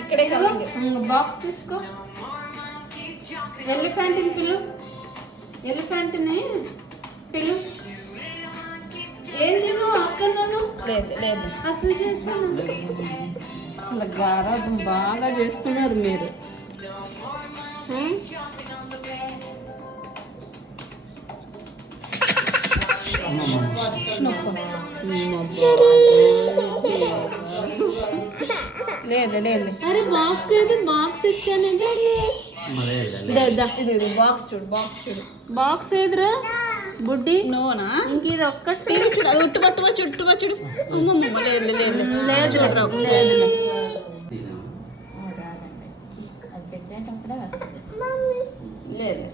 ఇక్కడే బాక్స్ తీసుకో. ఎలిఫెంట్ని పిలు, ఎలిఫెంట్ని పిలు. ఏం తిను ఆఫ్టర్నూన్? లేదు లేదు అసలు చేసాను. అసలు గారాబం బాగా చేస్తున్నారు మీరు. లేదు లేదు. అరే బాక్స్ ఏది? బాక్స్ ఇచ్చానండి. ఇది బాక్స్ చూడు, బాక్స్ చూడు. బాక్స్ ఏదిరా బుడ్డి? నోనా? ఇంక ఇది ఒక్కటి చూడు, అది ఉట్టుగా చూడు. అమ్మమ్మ లేదు లేదు లేదు లేదు. లేదు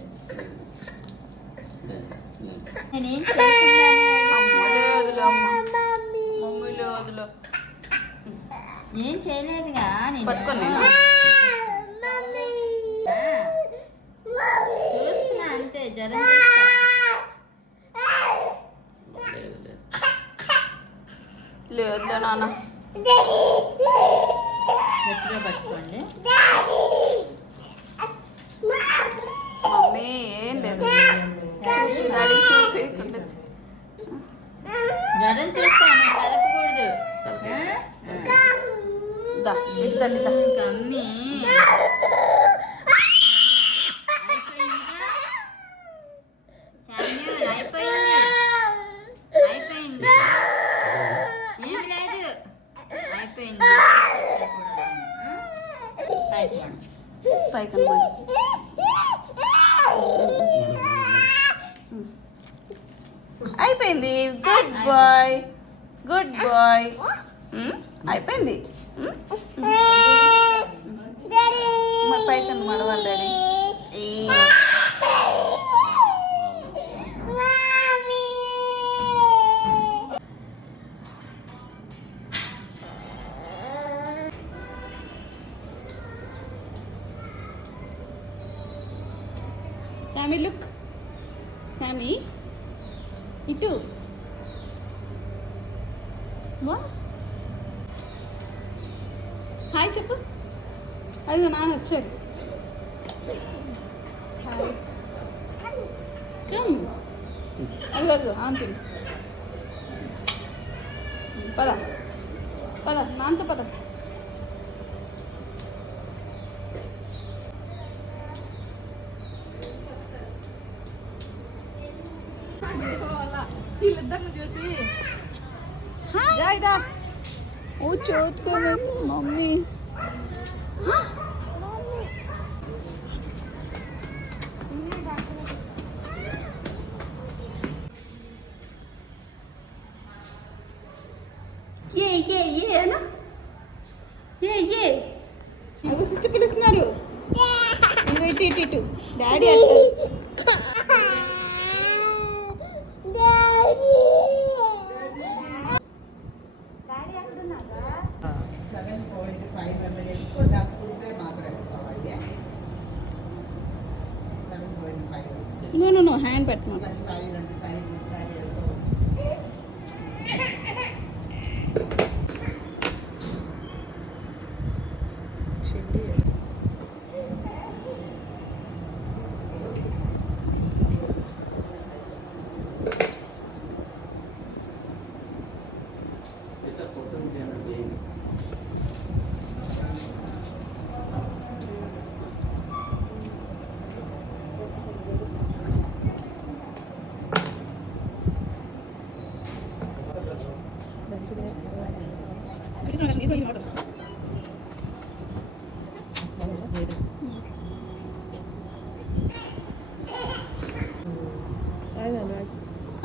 నేను చేయలేదుగా. పట్టుకోండి. చూస్తున్నా అంతే. జ్వరం లేదు నాన్న. గట్టిగా పట్టుకోండి. మమ్మీ ఏం లేదు. డాడీ చూపించకుండా. జ్వరం చూస్తాను, కలపకూడదు. తల్లి కమ్మి అయిపోయింది. ఏమి లేదు, అయిపోయింది. పైకి అయిపోయింది. Good boy, good boy. అయిపోయింది. పైకి మడవాలి డాడీ. సామి లుక్, సామి ఇటు. హాయ్ చెప్పు. అదిగో నాన్న వచ్చాడు. కమ్. అదిగో ఆంటీ. పద పద, నాన్నతో పద. వీళ్ళిద్దరిని చూసి జాయిదా ఓ చోతుకోలేదు మమ్మీ. అగో సిస్టర్ పిలుస్తున్నారు. ఇటు ఇటు ఇటు డాడీ అంటారు. No hand పెట్టమా.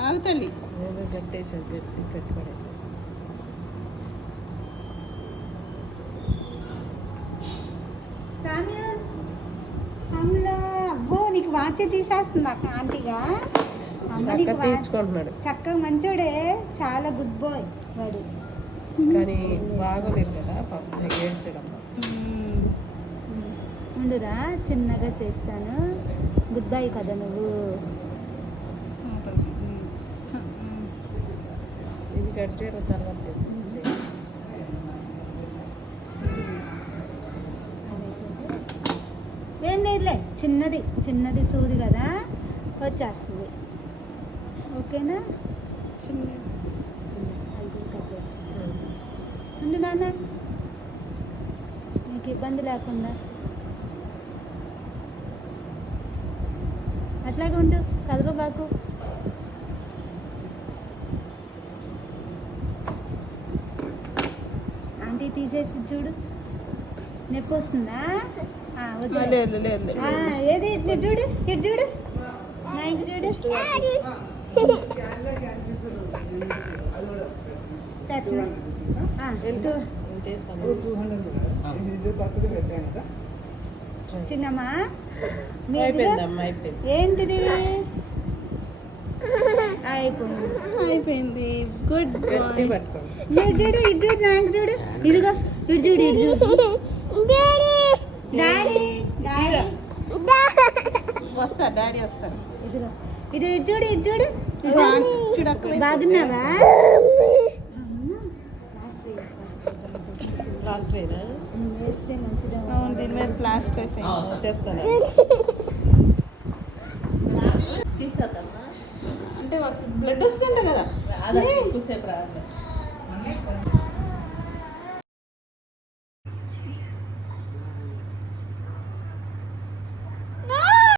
ఆగుతల్లి గట్టేసారు, గట్టి కట్టి పడేసారు. అబ్బో నీకు వాచ్ తీసేస్తుంది అక్క ఆంటీగా. తీర్చుకుంటున్నాడు చక్కగా మంచోడే, చాలా గుడ్ బాయ్ వాడు. కానీ బాగోలేదు కదా పాపం, ఏడ్చాడమ్మా. ఉండురా చిన్నగా చేస్తాను. గుడ్ బాయ్ కదా నువ్వు. ఇది కట్ చేయడం తర్వాత ఏం లేదులే, చిన్నది చిన్నది సూది కదా వచ్చేస్తుంది. ఓకేనా? చిన్న అది కట్ చేస్తాను. ఉంది నాన్న, నీకు ఇబ్బంది లేకుండా అట్లాగే ఉండు, కదలబాకు. ఆంటీ తీసేసి చూడు, నొప్పి వస్తుందా? వద్దు. లేదు లేదు ఏది ఇటు చూడు, ఇటు చూడు, నా ఇంటి చూడు. తట్టు. చిన్నమ్మా మీ అయిపోయిందమ్మా, అయిపోయింది. ఏంటిది? అయిపోయింది. అయిపోయింది. గుడ్ గట్టి బాయ్. పట్టుకోండి. ఇటు చూడు, ఇటు చూడు, నాకు చూడు, ఇదిగో ఇటు చూడు, ఇటు చూడు. డాడీ డాడీ వస్తా, డాడీ వస్తారు. ఇదిగో ఇటు ఇటు చూడు, ఇటు చూడు. చూడక్క బాగున్నావా? లాస్ట్ ట్రైనా వేస్తే మంచిదా? అవును, దీని మీద ప్లాస్టర్ వేసేయండి. తెస్తాను. తీసేద్దామా? అంటే బ్లడ్ వస్తుంట కదా, అదే ఎక్కువసేపు రాదు.